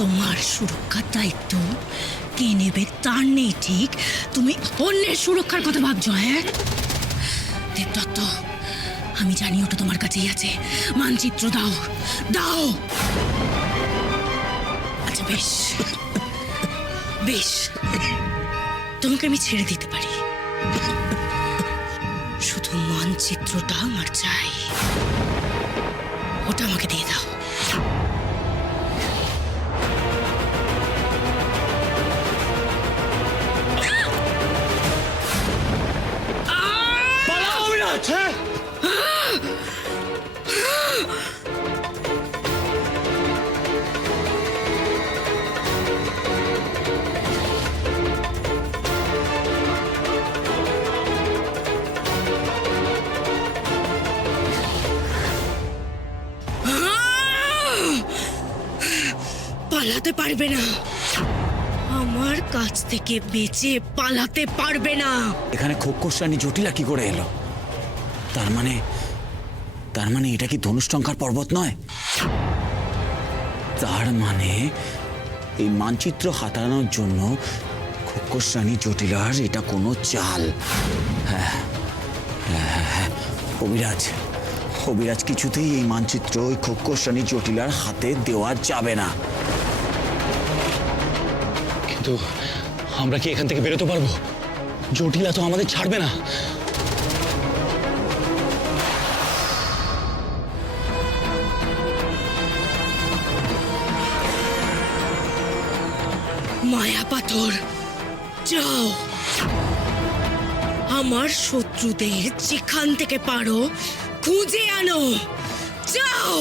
তোমার সুরক্ষার দায়িত্ব কে নেবে তার নেই, ঠিক তুমি অন্যের সুরক্ষার কথা ভাবছো। হ্যাঁ দেবদত্ত, আমি জানি ওটা তোমার কাছেই আছে। মানচিত্র দাও, দাও। আচ্ছা বেশ বেশ, তোমাকে আমি ছেড়ে দিতে পারি, শুধু মানচিত্রটা আমার চাই। ওটা আমাকে দিয়ে দাও। পালাতে পারবে না, আমার কাছ থেকে বেঁচে পালাতে পারবে না। এখানে খোকস রানী জটিলা কি করে এলো? তার মানে এটা কি ধনুষ্টঙ্কার পর্বত নয়? তার মানে এই মানচিত্র হাতানোর জন্য খোকস রানী জটিলার এটা কোনো চাল। হ্যাঁ হ্যাঁ হ্যাঁ হ্যাঁ, অবিরাজ কিছুতেই এই মানচিত্র ওই খোকস রানী জটিলার হাতে দেওয়া যাবে না। কিন্তু আমরা কি এখান থেকে বেরোতে পারবো? জটিলা তো আমাদের ছাড়বে না। মায়া পাথর, যাও আমার শত্রুদের যেখান থেকে পারো খুঁজে আনো, যাও।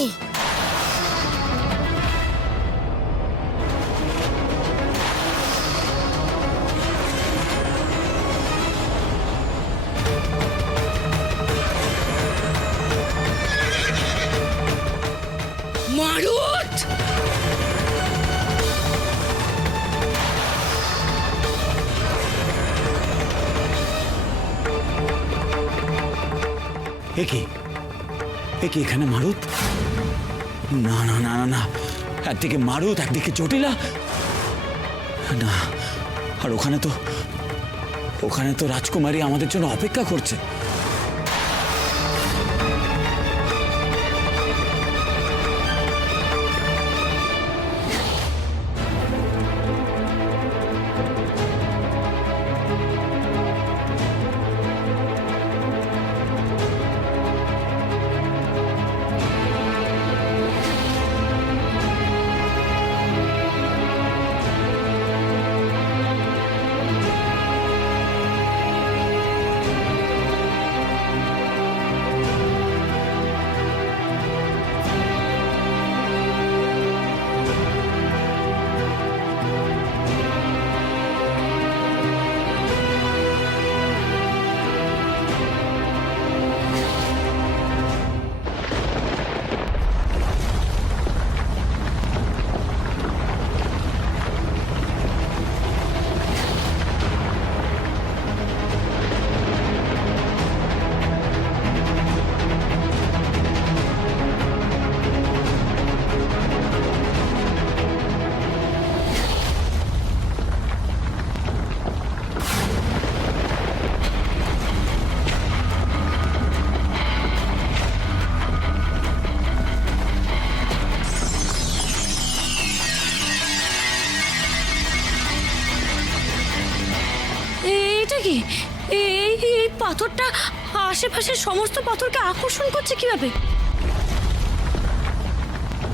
মারুত, একে এখানে মারুত? না না না না না, একদিকে মারুত একদিকে জটিলা না। আর ওখানে তো রাজকুমারী আমাদের জন্য অপেক্ষা করছে। এই পাথরটা আশেপাশের সমস্ত পাথরকে আকর্ষণ করছে কিভাবে?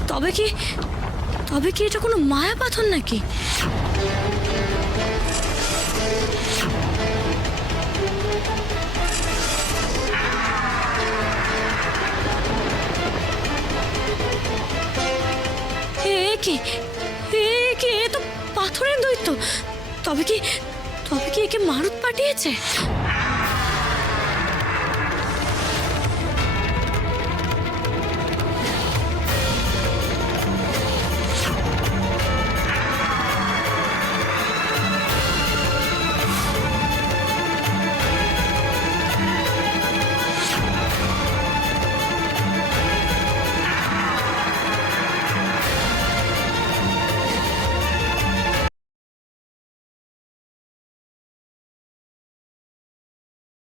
তবে কি এটা কোনো মায়া পাথর নাকি? এ তো পাথরের দৈত্য। তবে কি একে মারুত পাঠিয়েছে?